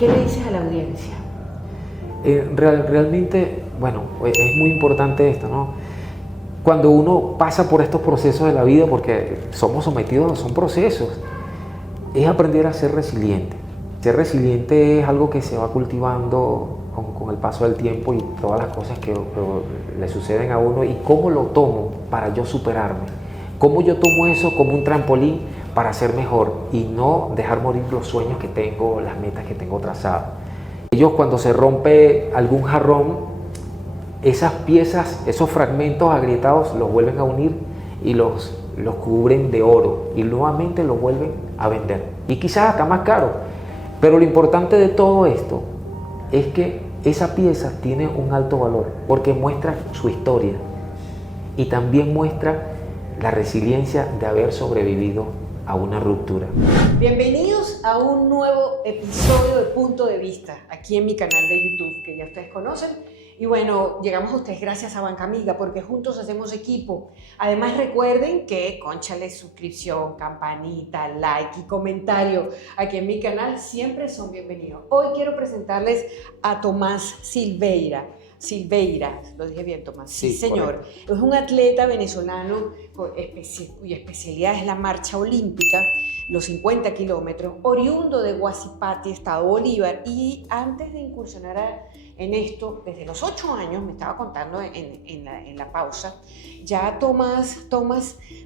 ¿Qué le dices a la audiencia? Realmente, bueno, es muy importante esto, ¿no? Cuando uno pasa por estos procesos de la vida, porque somos sometidos, son procesos, es aprender a ser resiliente. Ser resiliente es algo que se va cultivando con el paso del tiempo y todas las cosas que le suceden a uno y cómo lo tomo para yo superarme. Cómo yo tomo eso como un trampolín para ser mejor y no dejar morir los sueños que tengo, las metas que tengo trazadas. Ellos cuando se rompe algún jarrón, esas piezas, esos fragmentos agrietados los vuelven a unir y los cubren de oro y nuevamente los vuelven a vender. Y quizás hasta más caro. Pero lo importante de todo esto es que esa pieza tiene un alto valor porque muestra su historia y también muestra la resiliencia de haber sobrevivido a una ruptura. Bienvenidos a un nuevo episodio de Punto de Vista, aquí en mi canal de YouTube, que ya ustedes conocen. Y bueno, llegamos a ustedes gracias a Banca Amiga, porque juntos hacemos equipo. Además, recuerden que, cónchale, suscripción, campanita, like y comentario aquí en mi canal siempre son bienvenidos. Hoy quiero presentarles a Tomás Silveira. Silveira, lo dije bien, Tomás. Sí, señor. Correcto. Es un atleta venezolano cuya especialidad es la marcha olímpica, los 50 kilómetros, oriundo de Guasipati, Estado Bolívar, y antes de incursionar en esto, desde los 8 años, me estaba contando en la pausa, ya Tomás,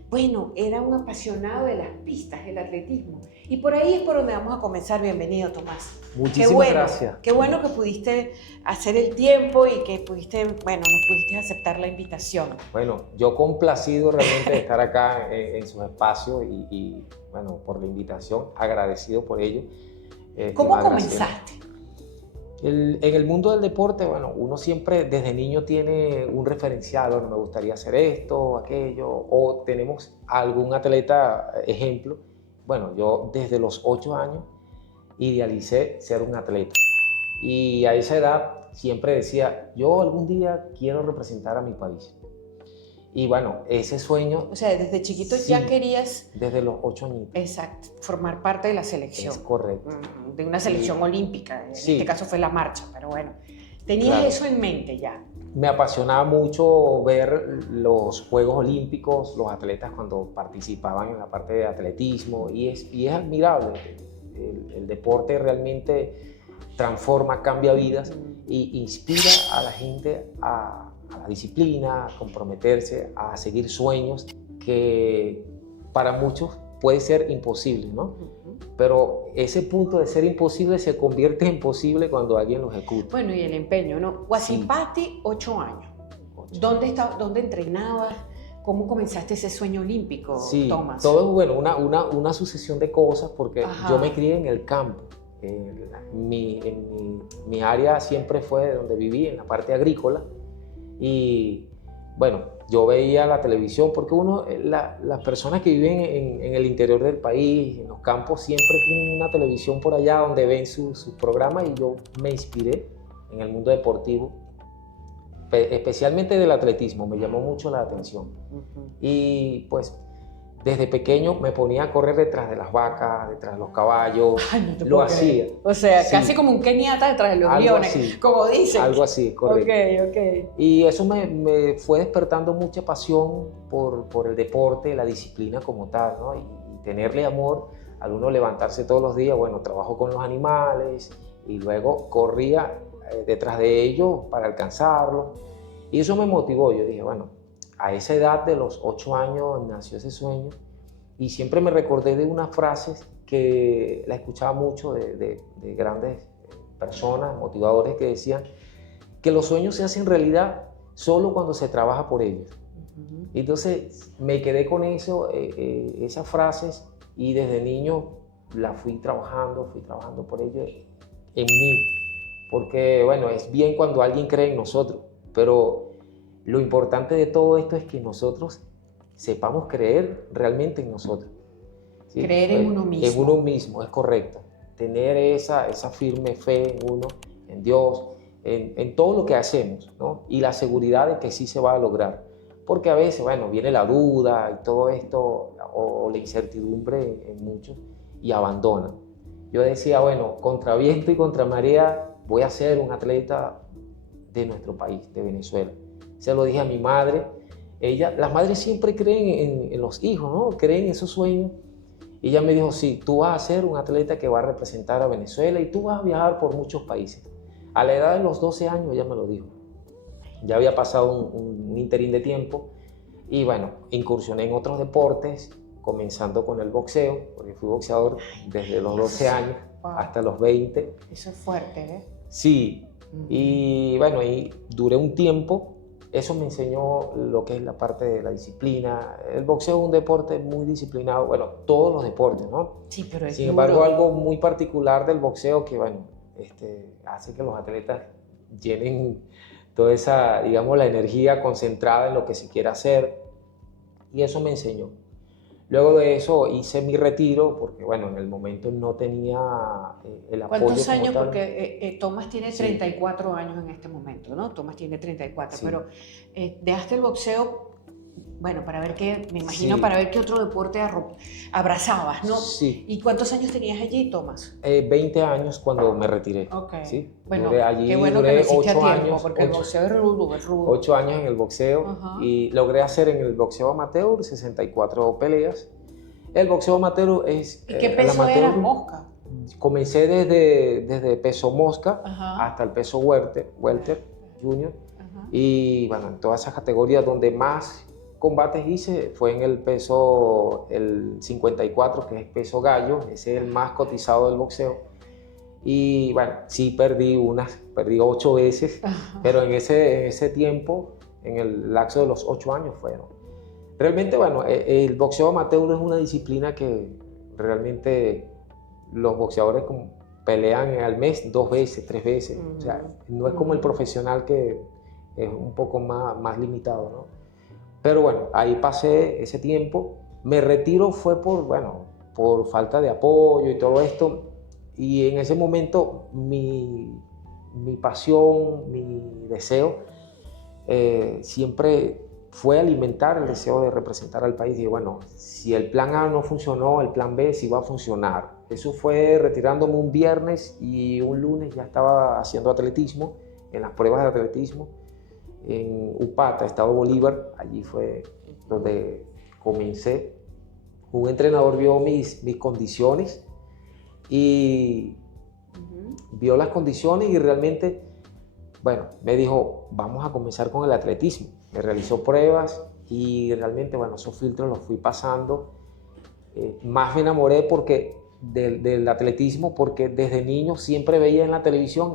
bueno, era un apasionado de las pistas, del atletismo, y por ahí es por donde vamos a comenzar. Bienvenido, Tomás. Muchísimas gracias. Qué bueno que pudiste hacer el tiempo y que pudiste, bueno, nos pudiste aceptar la invitación. Bueno, yo complacido realmente de estar acá en sus espacios y bueno, por la invitación, agradecido por ello. ¿Cómo comenzaste? En el mundo del deporte, bueno, uno siempre desde niño tiene un referencial, bueno, me gustaría hacer esto, aquello, o tenemos algún atleta ejemplo. Bueno, yo desde los 8 años idealicé ser un atleta y a esa edad siempre decía, yo algún día quiero representar a mi país. Y bueno, ese sueño... O sea, desde chiquito sí, ya querías... Desde los 8 añitos. Exacto, formar parte de la selección. Es correcto. De una selección olímpica, en sí, este caso fue la marcha, pero bueno, tenías claro, eso en mente ya. Me apasionaba mucho ver los Juegos Olímpicos, los atletas cuando participaban en la parte de atletismo, y es admirable. El deporte realmente transforma, cambia vidas e inspira a la gente a la disciplina, a comprometerse, a seguir sueños que para muchos puede ser imposible, ¿no? Pero ese punto de ser imposible se convierte en posible cuando alguien lo ejecuta. Bueno, y el empeño, ¿no? Guasipati, sí. 8 años. ¿Dónde entrenabas? ¿Cómo comenzaste ese sueño olímpico, sí, Tomás? Todo es bueno, una sucesión de cosas porque yo me crié en el campo. Mi área siempre fue donde viví, en la parte agrícola. Y bueno, yo veía la televisión porque las personas que viven en el interior del país, en los campos, siempre tienen una televisión por allá donde ven sus programas y yo me inspiré en el mundo deportivo, especialmente del atletismo, me llamó mucho la atención. Y pues desde pequeño me ponía a correr detrás de las vacas, detrás de los caballos. Ay, no lo hacía. O sea, sí, casi como un keniata detrás de los leones, así, como dicen. Algo así, correcto. Ok. Y eso me fue despertando mucha pasión por el deporte, la disciplina como tal, ¿no? Y tenerle amor al uno levantarse todos los días. Bueno, trabajo con los animales y luego corría detrás de ellos para alcanzarlos. Y eso me motivó. Yo dije, bueno, a esa edad de los 8 años nació ese sueño y siempre me recordé de unas frases que la escuchaba mucho de grandes personas, motivadores, que decían que los sueños se hacen realidad solo cuando se trabaja por ellos. Entonces me quedé con eso, esas frases, y desde niño las fui trabajando por ello en mí, porque bueno, es bien cuando alguien cree en nosotros, pero lo importante de todo esto es que nosotros sepamos creer realmente en nosotros. ¿Sí? Creer en uno mismo. En uno mismo, es correcto. Tener esa firme fe en uno, en Dios, en todo lo que hacemos, ¿no? Y la seguridad de que sí se va a lograr. Porque a veces, bueno, viene la duda y todo esto, o la incertidumbre en muchos, y abandonan. yo decía, bueno, contra viento y contra marea voy a ser un atleta de nuestro país, de Venezuela. Se lo dije a mi madre. Las madres siempre creen en los hijos, ¿no? Creen en esos sueños. Y ella me dijo, sí, tú vas a ser un atleta que va a representar a Venezuela y tú vas a viajar por muchos países. A la edad de los 12 años ella me lo dijo. Ya había pasado un interín de tiempo y bueno, incursioné en otros deportes, comenzando con el boxeo, porque fui boxeador desde los 12 años hasta los 20. Eso es fuerte, ¿eh? Sí, y bueno, y duré un tiempo. Eso me enseñó lo que es la parte de la disciplina. El boxeo es un deporte muy disciplinado, bueno, todos los deportes, ¿no? Sí, pero es Sin duro. embargo, algo muy particular del boxeo que, bueno, hace que los atletas llenen toda esa, digamos, la energía concentrada en lo que se quiere hacer. Y eso me enseñó. Luego de eso hice mi retiro porque, bueno, en el momento no tenía el apoyo. ¿Cuántos como años? tal. Porque Tomás tiene 34 años en este momento, ¿no? Tomás tiene 34, Sí. pero dejaste el boxeo, bueno, para ver qué, me imagino, Sí. para ver qué otro deporte abrazabas, ¿no? Sí. ¿Y cuántos años tenías allí, Tomás? 20 años cuando me retiré. Ok. ¿Sí? Bueno, Duré allí, qué bueno que duré lo hiciste a 8 tiempo, años, porque el boxeo es rudo, es rudo. 8 años en el boxeo. Ajá. Y logré hacer en el boxeo amateur 64 peleas. El boxeo amateur es... ¿Y qué el peso amateur, eras, mosca? Comencé desde peso mosca Ajá. hasta el peso welter, junior. Ajá. Y bueno, en todas esas categorías donde más combates hice fue en el peso, el 54, que es peso gallo, ese es el más cotizado del boxeo. Y bueno, sí perdí 8 veces, Ajá. pero en ese tiempo, en el lapso de los 8 años fueron. Realmente, bueno, el boxeo amateur es una disciplina que realmente los boxeadores pelean al mes 2 veces, 3 veces. O sea, no es como el profesional que es un poco más limitado, ¿no? Pero bueno, ahí pasé ese tiempo. Me retiro fue por falta de apoyo y todo esto. Y en ese momento mi pasión, mi deseo siempre fue alimentar el deseo de representar al país. Y bueno, si el plan A no funcionó, el plan B sí va a funcionar. Eso fue retirándome un viernes y un lunes ya estaba haciendo atletismo, en las pruebas de atletismo, en Upata, Estado Bolívar. Allí fue donde comencé. Un entrenador vio mis condiciones y vio las condiciones y realmente, bueno, me dijo, vamos a comenzar con el atletismo. Me realizó pruebas y realmente, bueno, esos filtros los fui pasando. Más me enamoré del atletismo porque desde niño siempre veía en la televisión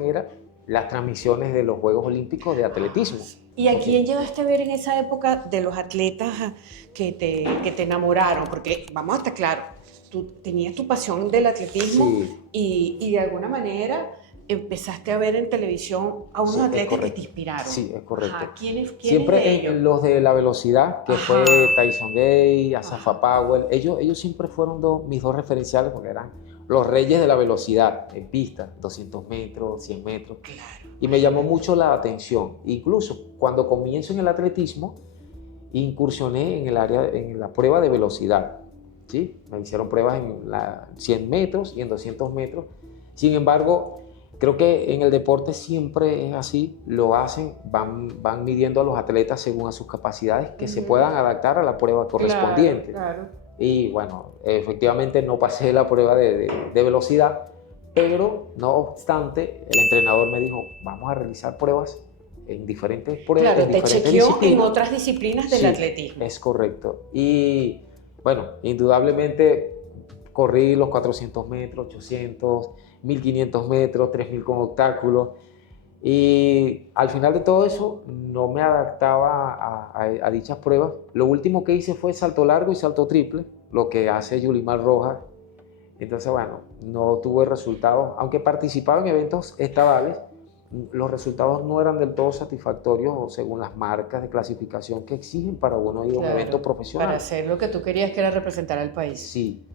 las transmisiones de los Juegos Olímpicos de atletismo. ¿Y a quién llegaste a ver en esa época de los atletas que te enamoraron? Porque vamos a estar claros, tú tenías tu pasión del atletismo Sí. y de alguna manera empezaste a ver en televisión a unos Sí, es atletas que correcto. te inspiraron. Sí, es correcto. Ajá. ¿Quiénes de Siempre ellos? los de la velocidad, que Ajá. fue Tyson Gay, Asafa Ajá. Powell, ellos siempre fueron mis dos referenciales porque eran los reyes de la velocidad en pista, 200 metros, 100 metros. Claro. Y me llamó mucho la atención. Incluso cuando comienzo en el atletismo, incursioné en la prueba de velocidad. ¿Sí? Me hicieron pruebas en 100 metros y en 200 metros. Sin embargo, creo que en el deporte siempre es así, lo hacen, van midiendo a los atletas según a sus capacidades que se puedan adaptar a la prueba correspondiente. Claro. Y bueno, efectivamente no pasé la prueba de velocidad, pero no obstante, el entrenador me dijo, vamos a realizar pruebas en diferentes pruebas, Claro, en te diferentes chequeó en disciplinas. otras disciplinas del Sí, atletismo. es correcto. Y bueno, indudablemente corrí los 400 metros, 800, 1500 metros, 3000 con obstáculos. Y al final de todo eso no me adaptaba a dichas pruebas. Lo último que hice fue salto largo y salto triple, lo que hace Yulimar Rojas. Entonces, bueno, no tuve resultados, aunque participaba en eventos estadales, los resultados no eran del todo satisfactorios según las marcas de clasificación que exigen para uno ir a un evento profesional. Para hacer lo que tú querías, que era representar al país. Sí.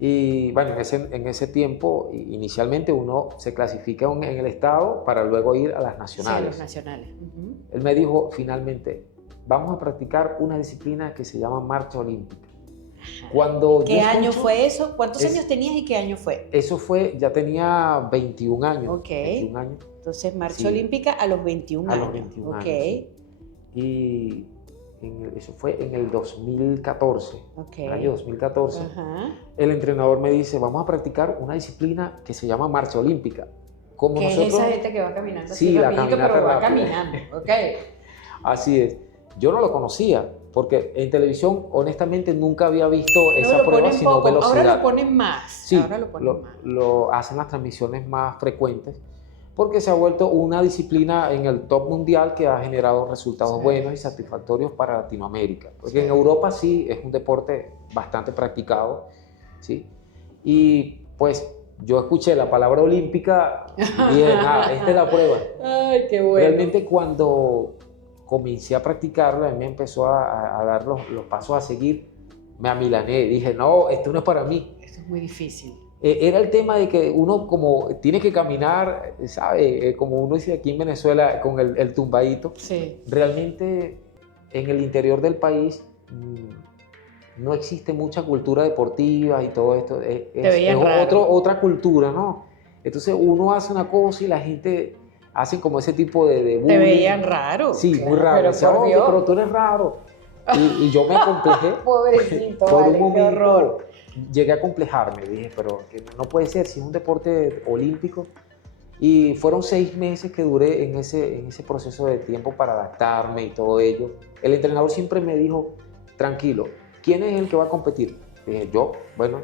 Y bueno, en ese tiempo, inicialmente uno se clasifica en el estado para luego ir a las nacionales. Sí, los nacionales. Él me dijo finalmente, vamos a practicar una disciplina que se llama marcha olímpica. Cuando ¿Qué yo año escucho- fue eso? ¿Cuántos es- años tenías y qué año fue? Eso fue, ya tenía 21 años. Ok. 21 años. Entonces, marcha Sí. olímpica a los 21 A años. los 21 Ok, años, sí. Y eso fue en el 2014. ok. En el año 2014. Ajá. El entrenador me dice, vamos a practicar una disciplina que se llama marcha olímpica. Como ¿Qué nosotros, es esa gente que va caminando así Sí, la rapidito, caminata pero va rápida. caminando? Ok. Así es. Yo no lo conocía, porque en televisión, honestamente, nunca había visto No, esa lo prueba ponen sino poco. velocidad. Ahora lo ponen más. Sí, Ahora lo ponen más. lo hacen las transmisiones más frecuentes, porque se ha vuelto una disciplina en el top mundial que ha generado resultados Sí. buenos y satisfactorios para Latinoamérica. Porque Sí. en Europa sí es un deporte bastante practicado, ¿sí? Y pues yo escuché la palabra olímpica y dije, esta es la prueba. Ay, qué bueno. Realmente cuando comencé a practicarla, a mí me empezó a dar los pasos a seguir, me amilané, dije, no, esto no es para mí. Esto es muy difícil. Era el tema de que uno como tiene que caminar, ¿sabe? Como uno dice aquí en Venezuela, con el tumbadito. Sí. Realmente en el interior del país no existe mucha cultura deportiva y todo esto. Es veían raro. otra cultura, ¿no? Entonces uno hace una cosa y la gente hace como ese tipo de bullying. Te veían raro. Sí, Claro, muy raro. pero Decía, por "Oye, Dios". pero tú eres raro. Y yo me acomplejé. Pobrecito, Por vale, un qué momento horror. llegué a complejarme, dije, pero que no puede ser, si es un deporte olímpico. Y fueron 6 meses que duré en ese proceso de tiempo para adaptarme y todo ello. El entrenador siempre me dijo, tranquilo, ¿quién es el que va a competir? Dije, yo, bueno,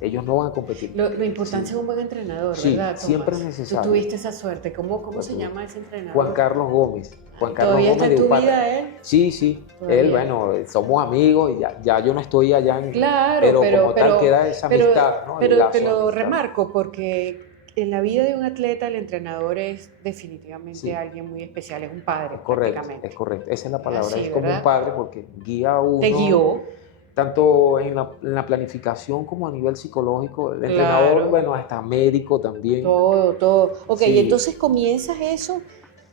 ellos no van a competir. Lo importante Sí. es un buen entrenador, Sí, ¿verdad, Tomás? siempre es necesario. Tú tuviste esa suerte. ¿Cómo Lo se tuve. llama ese entrenador? Juan Carlos Gómez. Juan Carlos ¿Todavía está Gómez en de tu Upata. vida él? Sí, sí. Todavía. Él, bueno, somos amigos y ya yo no estoy allá en... Claro, pero pero, como tal queda esa amistad, ¿no? El pero lazo te de lo amistad. remarco porque en la vida de un atleta el entrenador es definitivamente Sí. alguien muy especial, es un padre Es correcto, prácticamente. es correcto. Esa es la palabra. Así, es como ¿verdad? un padre porque guía a uno. Te guió. Tanto en la planificación como a nivel psicológico. El Claro. entrenador, bueno, hasta médico también. Todo. Ok, Sí. y entonces comienzas eso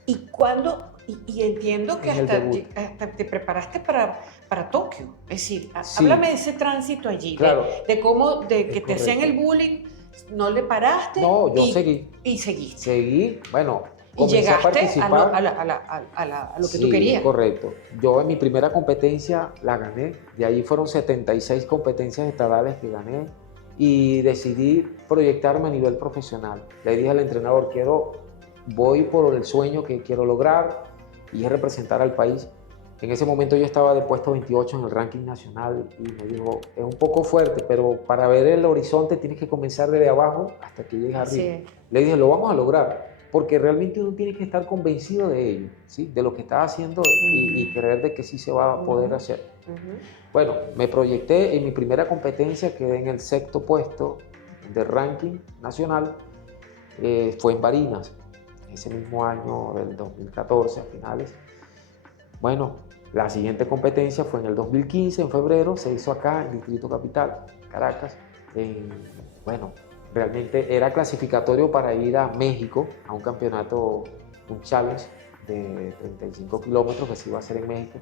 y cuando, y entiendo que En el debut. hasta te preparaste para Tokio. Es decir, Sí. háblame de ese tránsito allí, Claro. de cómo, de que Es te hacían el correcto. bullying, no le paraste. No, yo y, seguí. Y seguiste. Seguí, bueno, Y comencé a llegaste a participar. lo que Sí, tú querías. correcto. Yo en mi primera competencia la gané. De ahí fueron 76 competencias estadales que gané. Y decidí proyectarme a nivel profesional. Le dije al entrenador, voy por el sueño que quiero lograr y es representar al país. En ese momento yo estaba de puesto 28 en el ranking nacional y me dijo, es un poco fuerte, pero para ver el horizonte tienes que comenzar desde abajo hasta que llegues Así arriba. es. Le dije, lo vamos a lograr, porque realmente uno tiene que estar convencido de ello, ¿sí? De lo que está haciendo y creer de que sí se va a poder hacer. Ujú. Bueno, me proyecté en mi primera competencia, quedé en el 6º puesto del ranking nacional, fue en Barinas, ese mismo año del 2014, a finales. Bueno, la siguiente competencia fue en el 2015, en febrero, se hizo acá en Distrito Capital, Caracas. Bueno, realmente era clasificatorio para ir a México, a un campeonato, un challenge de 35 kilómetros que se iba a hacer en México.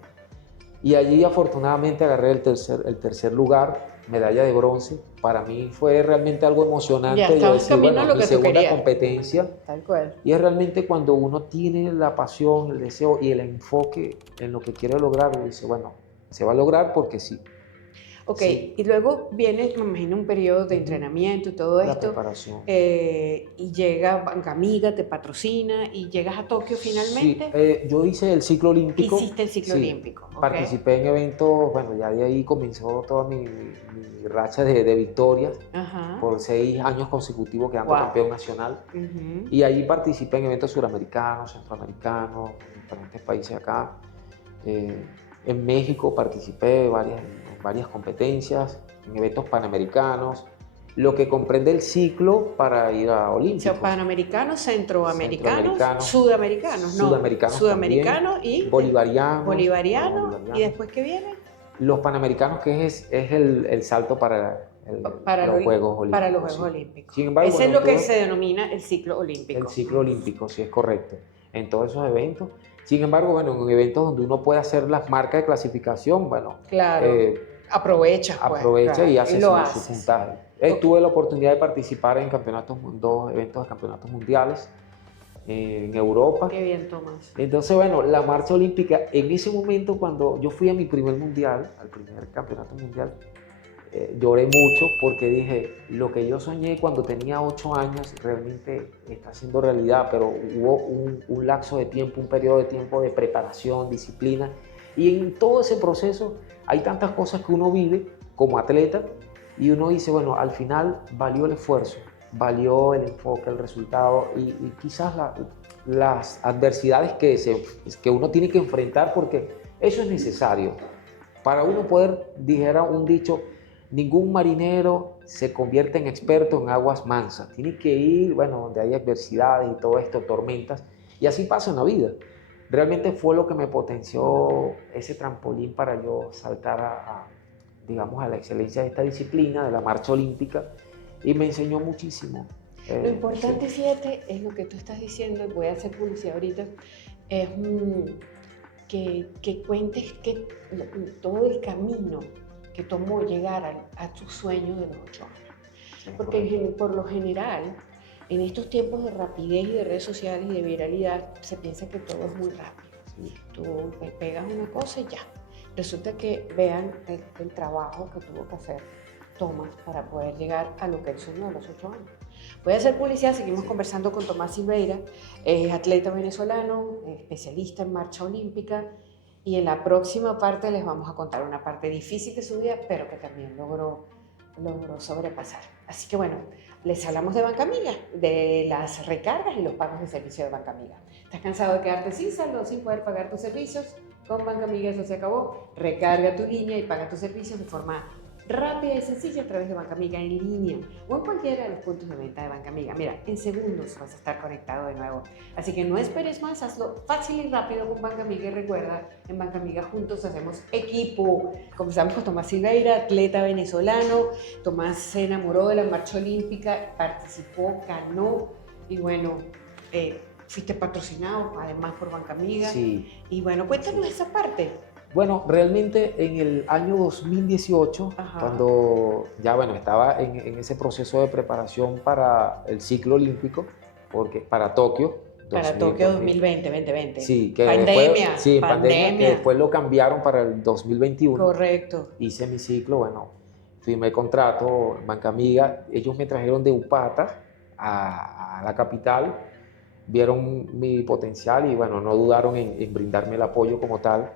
Y allí afortunadamente agarré el tercer lugar, medalla de bronce. Para mí fue realmente algo emocionante. Ya estabas decir, camino a lo mi que tú segunda querías. competencia. Tal cual. Y es realmente cuando uno tiene la pasión, el deseo y el enfoque en lo que quiere lograr, uno dice, bueno, se va a lograr porque sí. Ok, Sí. y luego viene, me imagino, un periodo de entrenamiento y todo La esto. preparación. Y llega Banca Amiga, te patrocina y llegas a Tokio finalmente. Sí, yo hice el ciclo olímpico. Hiciste el ciclo Sí, olímpico. ok. Participé en eventos, bueno, ya de ahí comenzó toda mi racha de victorias Ajá. por 6 años consecutivos quedando Wow. campeón nacional. Ujú. Y ahí participé en eventos suramericanos, centroamericanos, en diferentes países acá. En México participé en varias competencias, en eventos panamericanos, lo que comprende el ciclo para ir a O Olímpicos. sea, panamericanos, centroamericanos, Centroamericanos, sudamericanos, ¿no? sudamericanos Sudamericanos y Bolivarianos. bolivarianos. ¿Y después qué viene? Los panamericanos, que es el salto para los Juegos Olímpicos. Para los Juegos sí. Olímpicos. Sin embargo, Ese es bueno, lo que tuve se denomina el ciclo olímpico. el ciclo olímpico, sí es correcto, en todos esos eventos. Sin embargo, bueno, en eventos donde uno puede hacer las marcas de clasificación, bueno, Claro. Aprovecha, pues, aprovecha claro, y hace lo su haces. puntaje. Ok. Tuve la oportunidad de participar en dos eventos de campeonatos mundiales en Europa. Qué bien, Tomás. Entonces, bueno, la marcha olímpica, en ese momento cuando yo fui a mi primer mundial, al primer campeonato mundial, lloré mucho porque dije, lo que yo soñé cuando tenía 8 años realmente está siendo realidad, pero hubo un lapso de tiempo, un periodo de tiempo de preparación, disciplina, y en todo ese proceso hay tantas cosas que uno vive como atleta y uno dice, bueno, al final valió el esfuerzo, valió el enfoque, el resultado y quizás las adversidades que uno tiene que enfrentar porque eso es necesario. Para uno poder, dijera un dicho, ningún marinero se convierte en experto en aguas mansas. Tiene que ir, bueno, donde hay adversidades y todo esto, tormentas, y así pasa en la vida. Realmente fue lo que me potenció ese trampolín para yo saltar digamos, a la excelencia de esta disciplina, de la marcha olímpica, y me enseñó muchísimo. Lo importante, Sí. fíjate, es lo que tú estás diciendo, y voy a hacer publicidad ahorita, es que cuentes todo el camino que tomó llegar a tu sueño de los 8 años. Porque por lo general, en estos tiempos de rapidez y de redes sociales y de viralidad, se piensa que todo es muy rápido. Sí. Tú pegas una cosa y ya. Resulta que vean el trabajo que tuvo que hacer Tomás para poder llegar a lo que él soñó a los 8 años. Voy a hacer publicidad, seguimos conversando con Tomás Silveira, atleta venezolano, especialista en marcha olímpica, y en la próxima parte les vamos a contar una parte difícil de su vida, pero que también logró sobrepasar. Así que bueno, les hablamos de Banca Amiga, de las recargas y los pagos de servicio de Banca Amiga. ¿Estás cansado de quedarte sin saldo, sin poder pagar tus servicios? Con Banca Amiga eso se acabó. Recarga tu línea y paga tus servicios de forma rápida y sencilla a través de Banca Amiga en línea o en cualquiera de los puntos de venta de Banca Amiga. Mira, en segundos vas a estar conectado de nuevo. Así que no esperes más, hazlo fácil y rápido con Banca Amiga y recuerda, en Banca Amiga juntos hacemos equipo. Comenzamos con Tomás Silveira, atleta venezolano. Tomás se enamoró de la marcha olímpica, participó, ganó y bueno, fuiste patrocinado además por Banca Amiga. Sí. Y bueno, cuéntanos esa parte. Bueno, realmente en el año 2018, Ajá. cuando ya bueno, estaba en ese proceso de preparación para el ciclo olímpico, porque para Tokio. Para Tokio 2020, 2020. Sí, que pandemia. Después, sí, pandemia, que después lo cambiaron para el 2021. Correcto. Hice mi ciclo, bueno, firmé contrato, Banca Amiga, ellos me trajeron de Upata a la capital, vieron mi potencial y bueno, no dudaron en brindarme el apoyo como tal.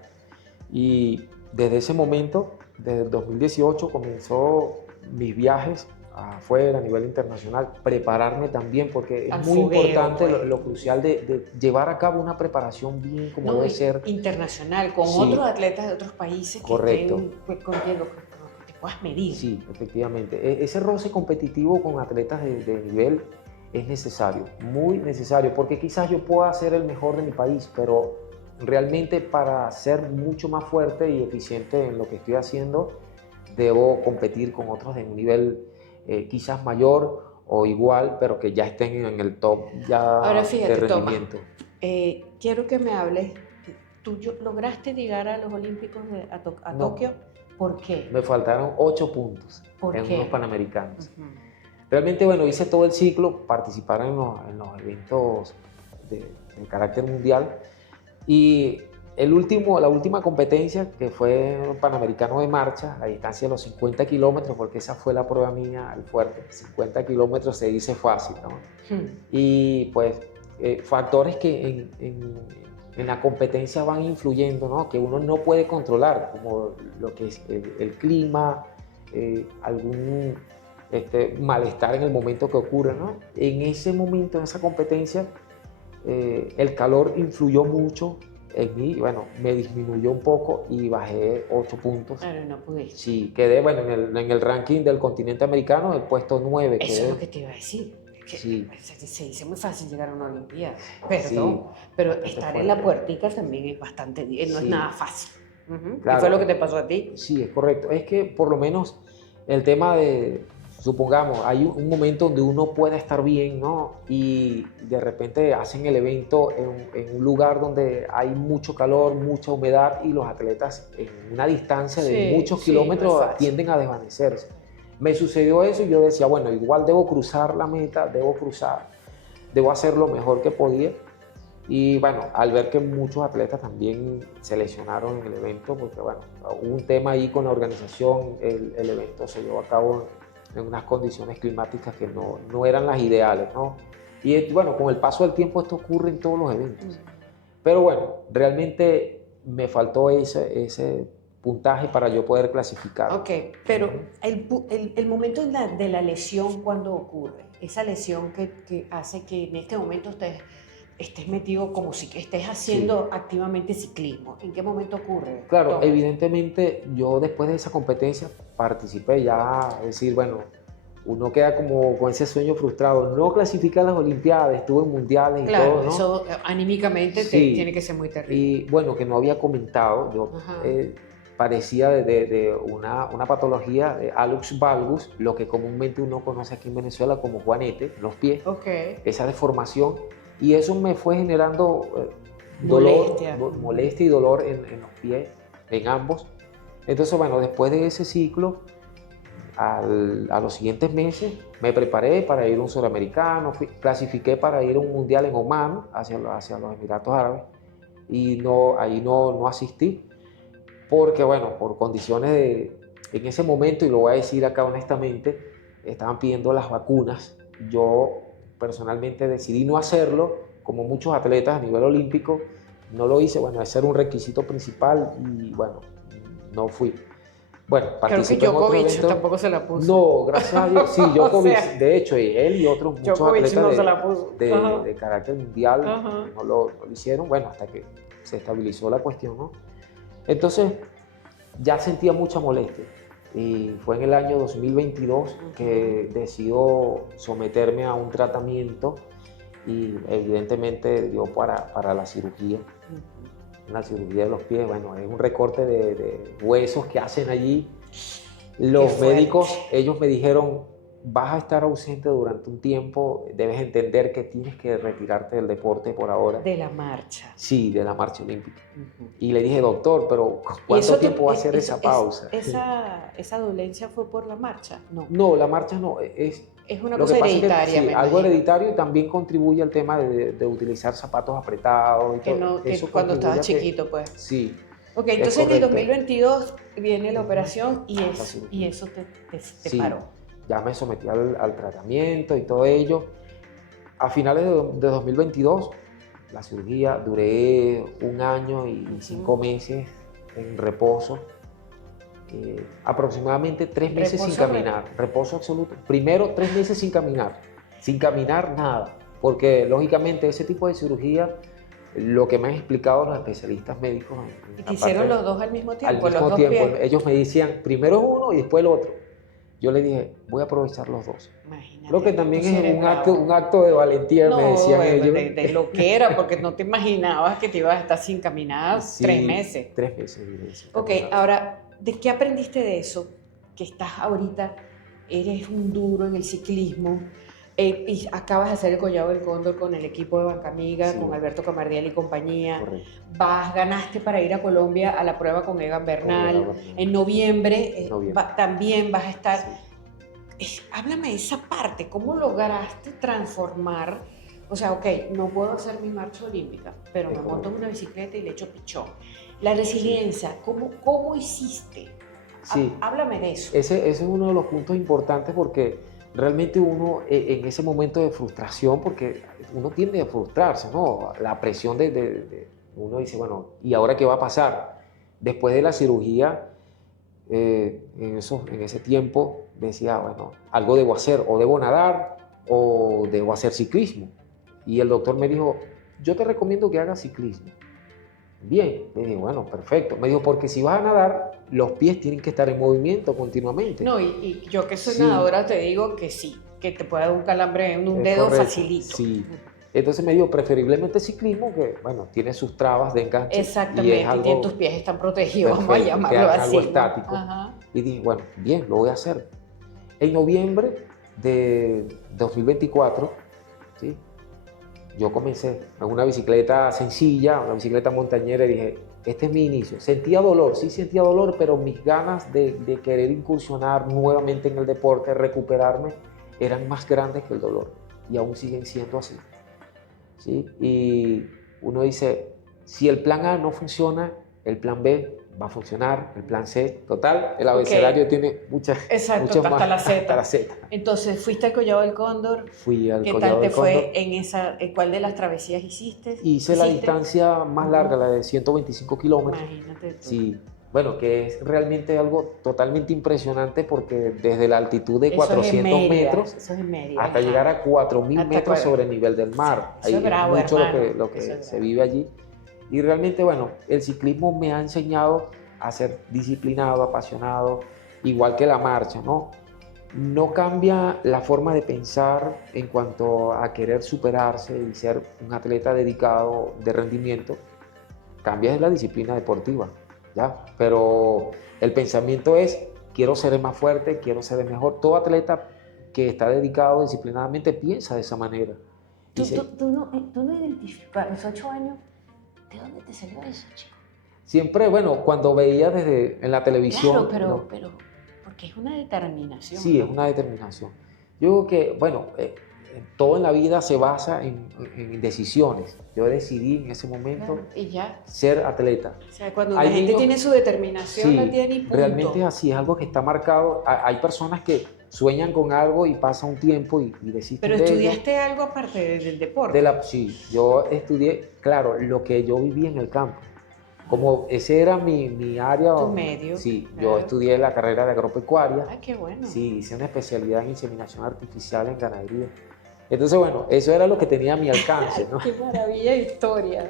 Y desde ese momento, desde el 2018, comenzó mis viajes afuera, a nivel internacional, prepararme también, porque es muy importante lo crucial de llevar a cabo una preparación bien como debe ser. Internacional, con otros atletas de otros países que estén con quien te puedas medir. Sí, efectivamente. Ese roce competitivo con atletas de nivel es necesario, muy necesario, porque quizás yo pueda ser el mejor de mi país, pero realmente para ser mucho más fuerte y eficiente en lo que estoy haciendo, debo competir con otros de un nivel quizás mayor o igual, pero que ya estén en el top ya. Ahora fíjate, de rendimiento. Toma, quiero que me hables, ¿tú lograste llegar a los Olímpicos a Tokio? ¿Por qué? Me faltaron 8 puntos en unos Panamericanos. Realmente, bueno, hice todo el ciclo, participar en los eventos de carácter mundial. Y la última competencia, que fue un Panamericano de marcha, a distancia de los 50 kilómetros, porque esa fue la prueba mía al fuerte. 50 kilómetros se dice fácil, ¿no? Y pues factores que en la competencia van influyendo, ¿no? Que uno no puede controlar, como lo que es el clima, algún malestar en el momento que ocurre, ¿no? En ese momento, en esa competencia, el calor influyó mucho en mí, bueno, me disminuyó un poco y bajé 8 puntos. Claro, no pudiste. Sí, quedé, bueno, en el ranking del continente americano, el puesto 9. Eso es lo que te iba a decir. Sí. Se dice muy fácil llegar a una Olimpiada, pero estar en la puertica también es bastante, no es nada fácil. Claro. ¿Qué fue lo que te pasó a ti? Sí, es correcto. Es que por lo menos el tema de supongamos, hay un momento donde uno puede estar bien, ¿no? Y de repente hacen el evento en un lugar donde hay mucho calor, mucha humedad y los atletas en una distancia de muchos kilómetros no es fácil. tienden a desvanecerse. Me sucedió eso y yo decía, bueno, igual debo cruzar la meta, debo hacer lo mejor que podía. Y bueno, al ver que muchos atletas también se lesionaron en el evento, porque bueno, hubo un tema ahí con la organización, el evento se llevó a cabo en unas condiciones climáticas que no eran las ideales, ¿no? Y bueno, con el paso del tiempo esto ocurre en todos los eventos. Pero bueno, realmente me faltó ese puntaje para yo poder clasificar. Ok, pero el momento de la lesión, ¿cuándo ocurre? Esa lesión que hace que en este momento estés metido como si estés haciendo activamente ciclismo. ¿En qué momento ocurre? Claro, Tomás? evidentemente yo después de esa competencia participé ya, es decir, bueno, uno queda como con ese sueño frustrado. No clasifiqué a las Olimpiadas, estuve en mundiales y Claro, todo, ¿no? eso anímicamente Sí. tiene que ser muy terrible. Y bueno, que no había comentado, yo padecía de una patología de hallux valgus, lo que comúnmente uno conoce aquí en Venezuela como juanete, en los pies, esa deformación, y eso me fue generando molestia y dolor en los pies, en ambos. Entonces, bueno, después de ese ciclo, a los siguientes meses me preparé para ir a un suramericano, clasifiqué para ir a un mundial en Omán, hacia los Emiratos Árabes, y ahí no asistí, porque bueno, por condiciones en ese momento, y lo voy a decir acá honestamente, estaban pidiendo las vacunas. Yo personalmente decidí no hacerlo, como muchos atletas a nivel olímpico, no lo hice, bueno, ese era un requisito principal y bueno, no fui. Bueno, participé Creo que Djokovic en otro evento. tampoco se la puso. No, gracias a Dios, sí, Djokovic, O sea, de hecho, él y otros muchos Djokovic atletas no se la puso. de carácter mundial Ajá. no lo hicieron, bueno, hasta que se estabilizó la cuestión, ¿no? Entonces, ya sentía mucha molestia y fue en el año 2022 que decido someterme a un tratamiento y evidentemente dio para la cirugía, una cirugía de los pies. Bueno, es un recorte de huesos que hacen allí. Los médicos, ellos me dijeron, vas a estar ausente durante un tiempo, debes entender que tienes que retirarte del deporte por ahora. De la marcha. Sí, de la marcha olímpica. Y le dije, doctor, pero ¿cuánto tiempo va a ser esa pausa? ¿Esa dolencia fue por la marcha? No. No, la marcha no, es una cosa hereditaria. Sí, algo hereditario, y también contribuye al tema de utilizar zapatos apretados. Y que todo. no, que cuando estabas chiquito, pues. Sí. Ok, entonces en el 2022 viene la operación y eso te paró. Ya me sometí al tratamiento y todo ello. A finales de 2022, la cirugía, duré 1 año y 5 meses en reposo. Aproximadamente 3 meses sin caminar, reposo absoluto. Primero 3 meses sin caminar nada, porque lógicamente ese tipo de cirugía, lo que me han explicado los especialistas médicos. ¿Y te hicieron los dos al mismo tiempo? Al mismo tiempo, ellos me decían primero uno y después el otro. Yo le dije, voy a aprovechar los dos. Imagínate. Creo que también es un acto de valentía, me decían ellos. De lo que era, porque no te imaginabas que te ibas a estar sin caminar 3 meses. 3 meses. Ok, ahora, ¿de qué aprendiste de eso? Que estás ahorita, eres un duro en el ciclismo, y acabas de hacer el Collado del Cóndor con el equipo de Bancamiga, con Alberto Camardial y compañía. Correcto. Ganaste para ir a Colombia a la prueba con Egan Bernal. En noviembre, también vas a estar. Sí. Háblame de esa parte, ¿cómo lograste transformar? O sea, ok, no puedo hacer mi marcha olímpica, pero me monto en una bicicleta y le echo pichón. La resiliencia, ¿cómo hiciste? Sí. Háblame de eso. Ese es uno de los puntos importantes, porque realmente uno en ese momento de frustración, porque uno tiende a frustrarse, ¿no? La presión uno dice, bueno, ¿y ahora qué va a pasar? Después de la cirugía, en ese tiempo decía, bueno, algo debo hacer, o debo nadar o debo hacer ciclismo. Y el doctor me dijo, yo te recomiendo que hagas ciclismo. Bien, le dije, bueno, perfecto. Me dijo, porque si vas a nadar, los pies tienen que estar en movimiento continuamente. No, y yo que soy nadadora te digo que sí, que te puede dar un calambre en un dedo facilito. Sí. Entonces me dijo, preferiblemente ciclismo, que bueno, tiene sus trabas de enganche. Exactamente, y tus pies están protegidos, vamos a llamarlo así. Algo estático. Y dije, bueno, bien, lo voy a hacer. En noviembre de 2024, ¿sí? Yo comencé en una bicicleta sencilla, una bicicleta montañera, y dije, este es mi inicio. Sentía dolor, sí sentía dolor, pero mis ganas de querer incursionar nuevamente en el deporte, recuperarme, eran más grandes que el dolor, y aún siguen siendo así, ¿sí? Y uno dice, si el plan A no funciona, el plan B va a funcionar, el plan C, total, el abecedario tiene muchas Exacto, hasta más, la Z. hasta la Z. Entonces, fuiste al Collado del Cóndor. Fui al ¿Qué Collado tal te del Cóndor. fue en esa, cuál de las travesías hiciste? Hice la distancia más larga, la de 125 kilómetros. Imagínate tú. Sí, bueno, que es realmente algo totalmente impresionante porque desde la altitud de Eso 400 es en Mérida, metros eso es en Mérida, hasta ajá. llegar a 4000 Hasta metros sobre el nivel del mar. Eso es bravo, mucho hermano. lo que Eso es se bravo. vive allí. Y realmente, bueno, el ciclismo me ha enseñado a ser disciplinado, apasionado, igual que la marcha, ¿no? No cambia la forma de pensar en cuanto a querer superarse y ser un atleta dedicado de rendimiento, cambia la disciplina deportiva, ¿ya? Pero el pensamiento es, quiero ser el más fuerte, quiero ser el mejor. Todo atleta que está dedicado disciplinadamente piensa de esa manera. Tú no identificas a los 8 años, ¿de dónde te salió eso, chico? Siempre, bueno, cuando veía desde en la televisión... Claro, pero porque es una determinación. Sí, ¿no? es una determinación. Yo creo que, bueno, todo en la vida se basa en decisiones. Yo decidí en ese momento Claro, y ya. ser atleta. O sea, cuando la gente tiene su determinación, la tiene y punto. Realmente es así, es algo que está marcado. Hay personas que sueñan con algo y pasa un tiempo y desisten. Pero estudiaste algo aparte del deporte. Sí, yo estudié, claro, lo que yo viví en el campo. Como ese era mi área. Tu medio. Sí, claro. yo estudié la carrera de agropecuaria. Ay, qué bueno. Sí, hice una especialidad en inseminación artificial en ganadería. Entonces, bueno, eso era lo que tenía a mi alcance, ¿no? Qué maravilla de historia.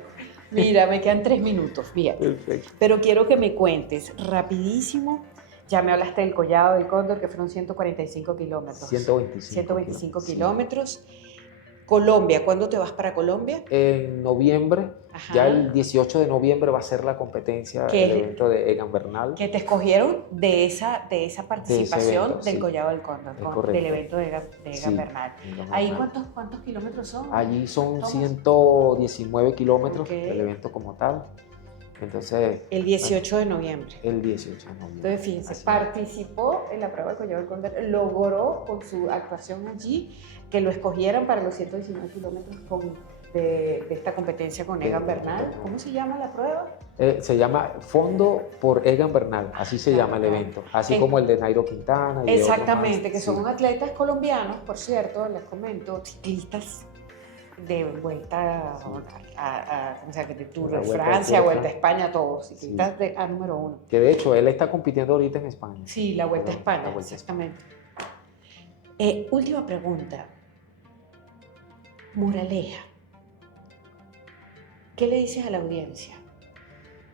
Mira, me quedan 3 minutos, fíjate. Perfecto. Pero quiero que me cuentes rapidísimo. Ya me hablaste del Collado del Cóndor, que fueron 145 kilómetros. 125 kilómetros. Sí. Colombia, ¿cuándo te vas para Colombia? En noviembre, Ajá. Ya el 18 de noviembre va a ser la competencia, el evento de Egan Bernal. Que te escogieron de esa participación evento, del sí. Collado del Cóndor, del evento de Egan Bernal. ¿Ahí cuántos kilómetros son? Allí son 119 kilómetros del evento como tal. Entonces, el 18 de noviembre. El 18 de noviembre. Entonces, fíjense, participó en la prueba del Collado del Cóndor, logró con su actuación allí que lo escogieran para los 119 kilómetros de esta competencia con Egan Bernal. ¿Cómo se llama la prueba? Se llama Fondo por Egan Bernal, así se llama el evento, así como el de Nairo Quintana. Y exactamente, que son atletas colombianos, por cierto, les comento, ciclistas de vuelta o sea, de Tour de Francia, vuelta a España, todos, ciclistas a número 1. Que de hecho, él está compitiendo ahorita en España. Sí, la Vuelta a España, exactamente. Última pregunta. Moraleja. ¿Qué le dices a la audiencia?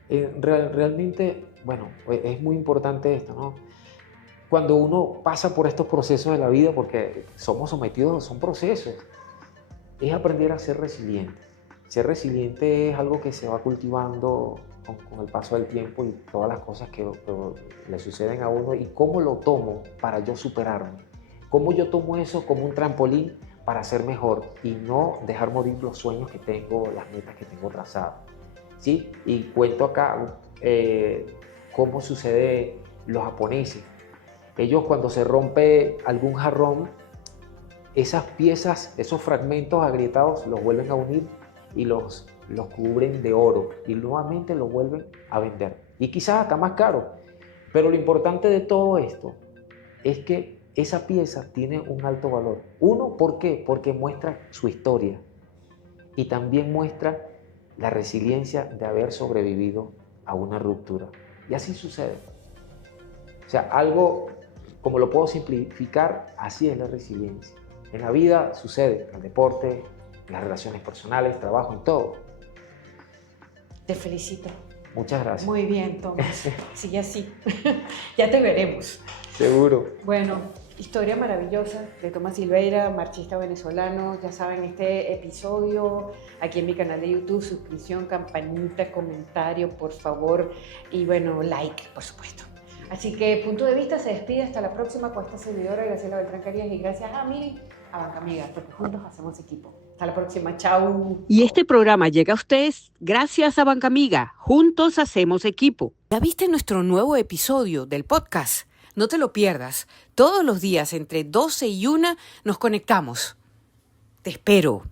Realmente, bueno, es muy importante esto, ¿no? Cuando uno pasa por estos procesos de la vida, porque somos sometidos, son procesos, es aprender a ser resiliente. Ser resiliente es algo que se va cultivando con el paso del tiempo y todas las cosas que le suceden a uno y cómo lo tomo para yo superarme. Cómo yo tomo eso como un trampolín para ser mejor y no dejar morir los sueños que tengo, las metas que tengo trazadas. ¿Sí? Y cuento acá cómo sucede los japoneses. Ellos cuando se rompe algún jarrón, esas piezas, esos fragmentos agrietados los vuelven a unir y los cubren de oro y nuevamente los vuelven a vender. Y quizás hasta más caro. Pero lo importante de todo esto es que esa pieza tiene un alto valor. Uno, ¿por qué? Porque muestra su historia y también muestra la resiliencia de haber sobrevivido a una ruptura. Y así sucede. O sea, algo, como lo puedo simplificar, así es la resiliencia. En la vida sucede, en el deporte, en las relaciones personales, trabajo, en todo. Te felicito. Muchas gracias. Muy bien, Tomás. Sigue así. Ya te veremos. Seguro. Bueno, historia maravillosa de Tomás Silveira, marchista venezolano. Ya saben, este episodio aquí en mi canal de YouTube, suscripción, campanita, comentario, por favor. Y bueno, like, por supuesto. Así que Punto de Vista se despide hasta la próxima con esta servidora Graciela Beltrán Carías y gracias a Mili, a Banca Amiga, porque juntos hacemos equipo. Hasta la próxima, chao. Y este programa llega a ustedes gracias a Banca Amiga. Juntos hacemos equipo. ¿Ya viste nuestro nuevo episodio del podcast? No te lo pierdas. Todos los días entre 12 y 1 nos conectamos. Te espero.